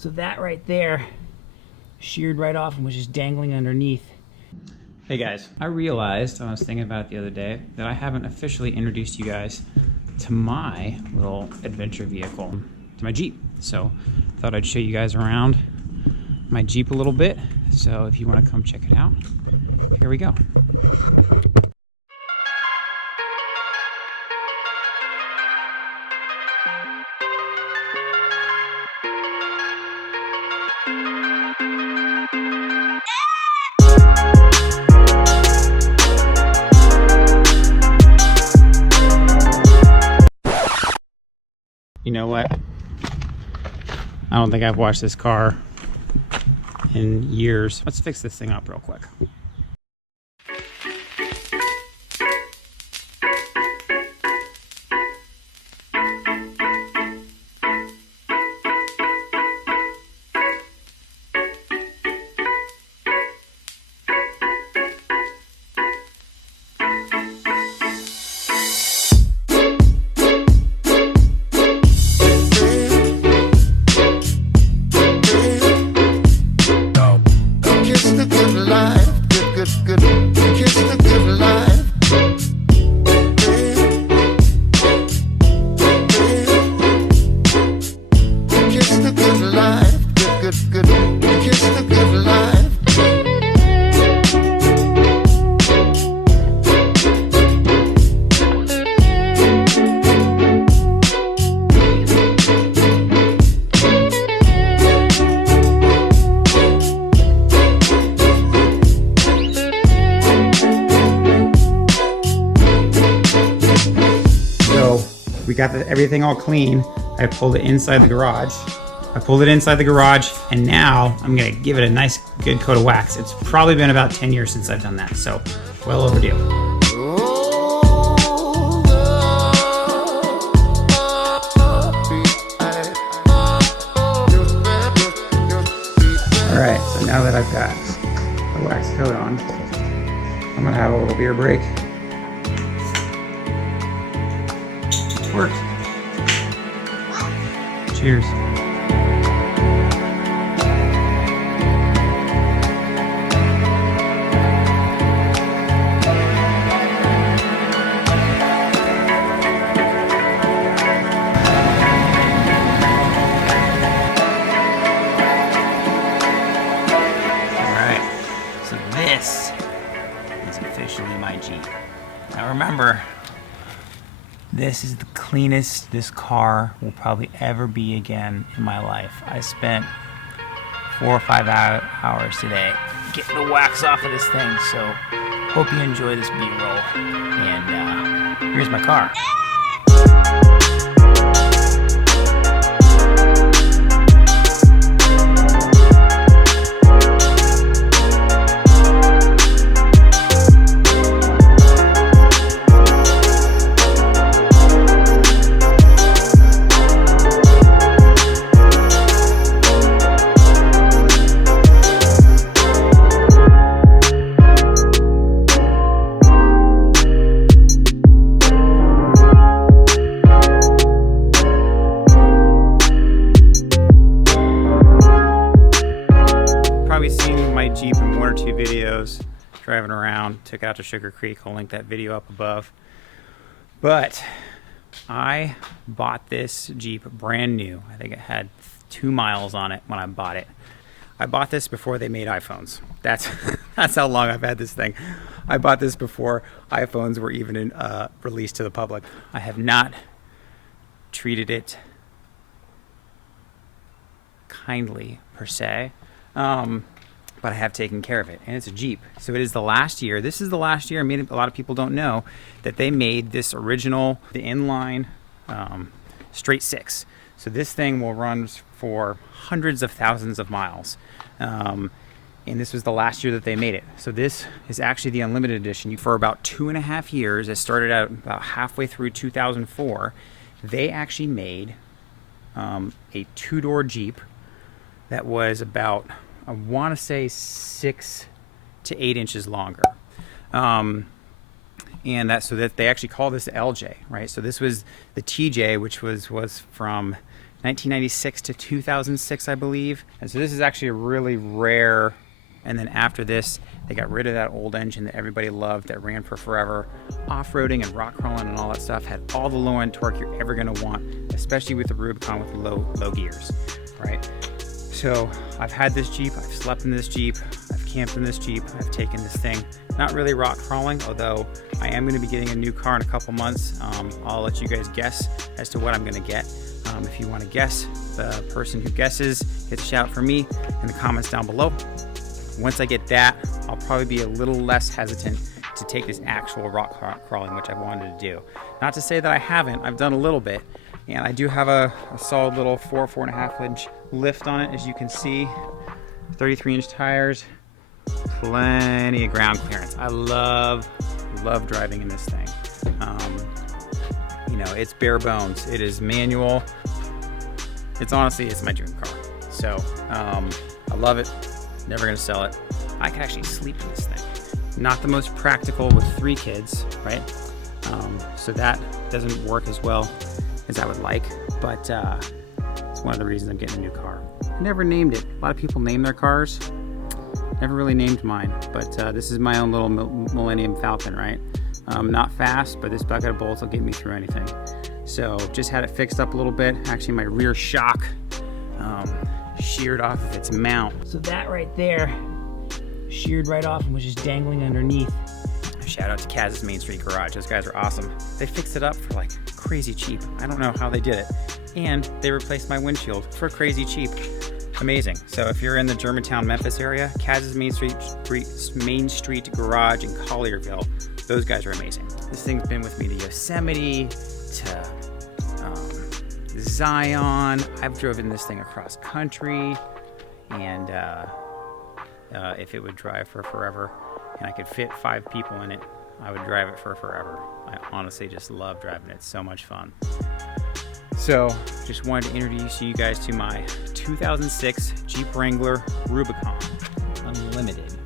So that right there sheared right off and was just dangling underneath. Hey guys, I realized when I was thinking about it the other day that I haven't officially introduced you guys to my little adventure vehicle, to my Jeep. So I thought I'd show you guys around my Jeep a little bit. So if you want to come check it out, here we go. You know what? I don't think I've washed this car in years. Let's fix this thing up real quick. We got everything all clean. I pulled it inside the garage. And now I'm gonna give it a nice good coat of wax. It's probably been about 10 years since I've done that, so well overdue. All right, so now that I've got the wax coat on, I'm gonna have a little beer break. Worked. Cheers. Alright, so this is officially my Jeep. Now remember, this is the cleanest this car will probably ever be again in my life. I spent 4 or 5 hours today getting the wax off of this thing, so hope you enjoy this B-roll. And here's my car. Jeep in 1 or 2 videos driving around. Took out to Sugar Creek. I'll link that video up above. But I bought this Jeep brand new. I think it had 2 miles on it when I bought it. I bought this before they made iPhones. That's how long I've had this thing. I bought this before iPhones were even released to the public. I have not treated it kindly per se. But I have taken care of it, and it's a Jeep. So it is the last year. This is the last year. I mean, a lot of people don't know that they made this original, the inline straight 6. So this thing will run for hundreds of thousands of miles. And this was the last year that they made it. So this is actually the Unlimited Edition. For about 2.5 years, it started out about halfway through 2004, they actually made a 2-door Jeep that was about, I want to say 6 to 8 inches longer. And so that they actually call this LJ, right? So this was the TJ, which was from 1996 to 2006, I believe. And so this is actually a really rare. And then after this, they got rid of that old engine that everybody loved that ran for forever. Off-roading and rock crawling and all that stuff had all the low-end torque you're ever gonna want, especially with the Rubicon with low gears, right? So I've had this Jeep, I've slept in this Jeep, I've camped in this Jeep, I've taken this thing, not really rock crawling, although I am gonna be getting a new car in a couple months. I'll let you guys guess as to what I'm gonna get. If you wanna guess, the person who guesses gets a shout for me in the comments down below. Once I get that, I'll probably be a little less hesitant to take this actual rock crawling, which I've wanted to do. Not to say that I haven't, I've done a little bit, and I do have a solid little 4.5 inch lift on it, as you can see. 33-inch tires, plenty of ground clearance. I love driving in this thing. You know, it's bare bones. It is manual. It's my dream car. So I love it. Never gonna sell it. I could actually sleep in this thing. Not the most practical with 3 kids, right? So that doesn't work as well as I would like, but it's one of the reasons I'm getting a new car. I never named it. A lot of people name their cars. Never really named mine, but this is my own little Millennium Falcon, right? Not fast, but this bucket of bolts will get me through anything. So just had it fixed up a little bit. Actually, my rear shock sheared off of its mount. So that right there sheared right off and was just dangling underneath. Shout out to Kaz's Main Street Garage. Those guys are awesome. They fixed it up for like crazy cheap. I don't know how they did it. And they replaced my windshield for crazy cheap. Amazing. So if you're in the Germantown, Memphis area, Kaz's Main Street Garage in Collierville, those guys are amazing. This thing's been with me to Yosemite, to Zion. I've driven this thing across country, and if it would drive for forever and I could fit 5 people in it, I would drive it for forever. I honestly just love driving it. It's so much fun. So just wanted to introduce you guys to my 2006 Jeep Wrangler Rubicon Unlimited.